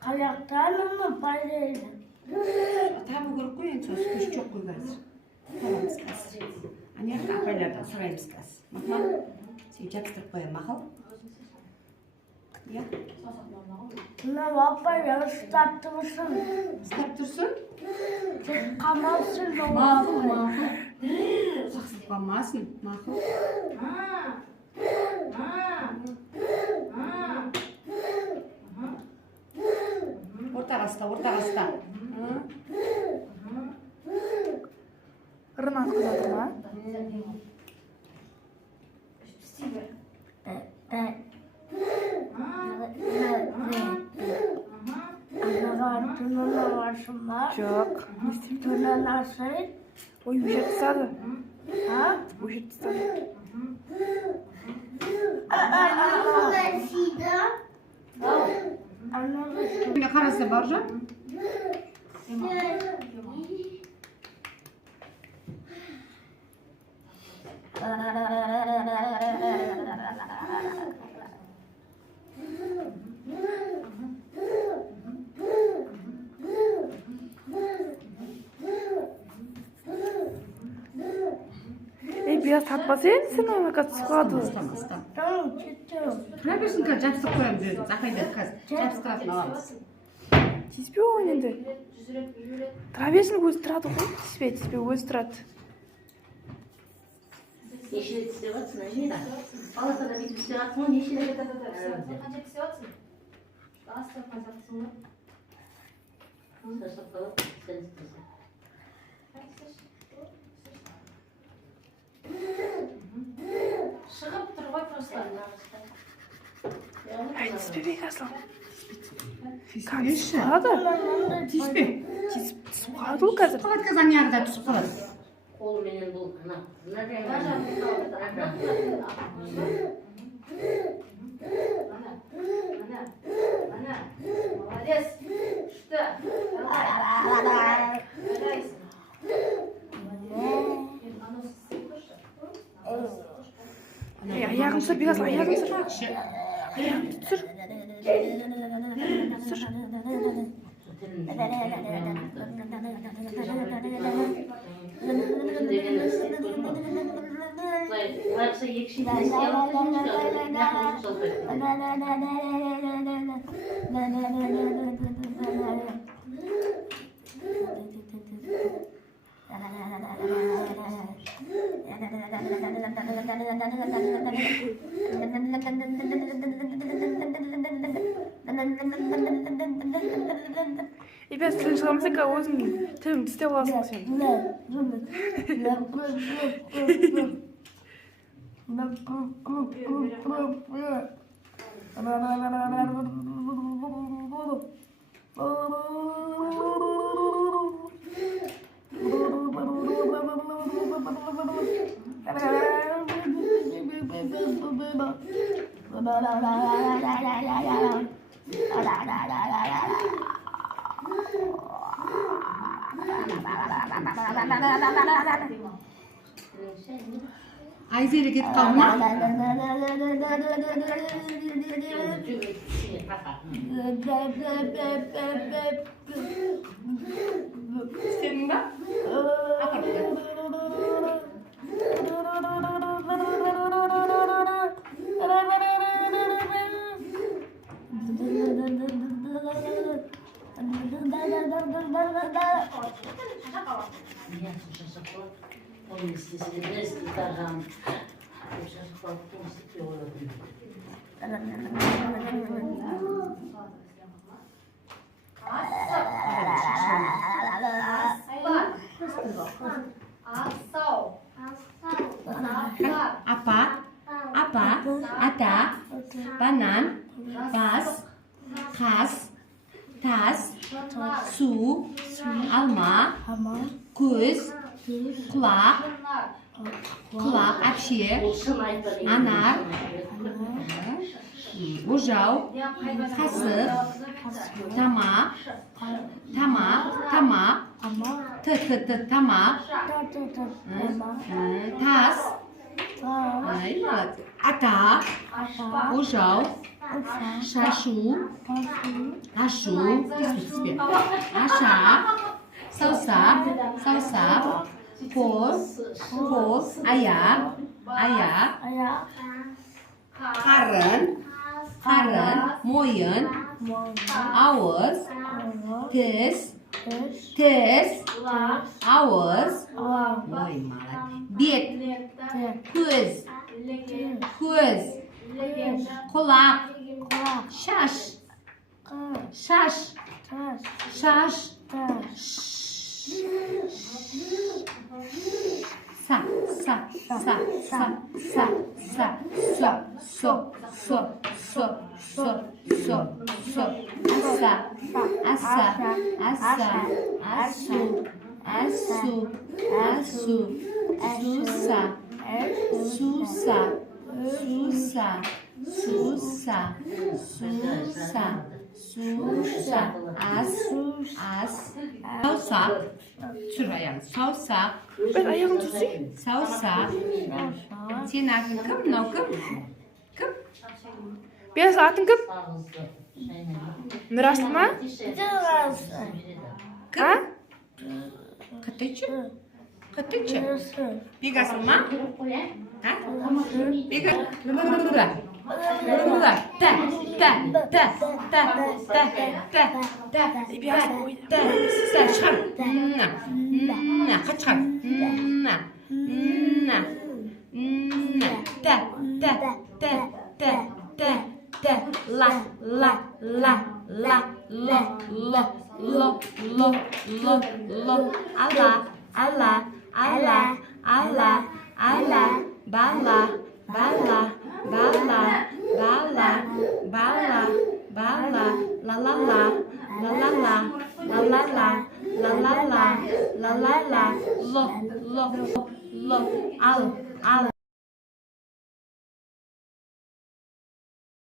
Қаяқтанымы байлайды. Табу керек қой енді сосы күш жоқ қой қазір. Табамыз қазір. Ана апайлардан сұраймыз қазір. Мақұл? Сен жабыстырып қоямын, мақұл? Иә? Мынау апайлар ұстап тұрсын. Ұстап тұрсын? Қамалсын. Мақұл. Сақсып қалмасын, мақұл. Ортағаста. Ырын атқызады ма? Жоқ. Түнін асырып. Ой, өшет тастады. А? Өшет тастады. Міне қараса бар жа? Biraz tatmasaydı sen ona katışkadı. Tamam. Тұра берсін қазір жабыстырып қоямыз өзіміз. Ақайда қазір жабыстыратын аламыз. Тиіспе оған енді. Тұра берсін өзі тұрады ғой. Тиіспе өзі тұрады. Неше рет істеп жатсың, әжейді? Палатада бүйтіп істеп жатсың ғой, неше рет? Қанша істеп жатсың? Астырып жатсың ғой. Шашып қалып, сен істесің. Шығып тұр ғой просто. Ай, тиіспе бек асылым. Тиіспеші. Тиіспе. Түсіп қалады ол қазір. Қалады қазір ана жағында түсіп қалады. Қолыменен бұл, ана Молодец. Күшті. Аяғын түсір, бек асыл, аяғын түсір. Аяғын түсір. Varsa ekşiden isteyalım, Ебес тілін шығамызда өзің тілін тістеп аласың сен. Айзері кетіп қалды ма? Істедің ба? Onun istesini ne isteyeceğim? Şaşıp kalıp bunu istiyor olabilir. Apa, ata, banan, bas, kas, tas, su, alma, көз, құлақ, әпше, анар, ожау, қасық, тамақ, тамақ, тамақ, тас, Ай, молодец. Ата, ожау, шашу, ашу, теспе. Аша, саусақ, қол, аяқ, қарын, мойын, ауыз, тіс, ауыз, ой, молодец. Бет, көз, құлақ, шаш, саусақ, түр аяғын, саусақ, Ben ayağını tutayım. саусақ. Сен атын кім, мынау кім? Кім? Biraz atın kım? Ağızlı. Nuraslı mı? Ha? Кытычы? Бегасың ма? Ha? Бега. Biraz boyda. Шығар. Қат шығар. Al.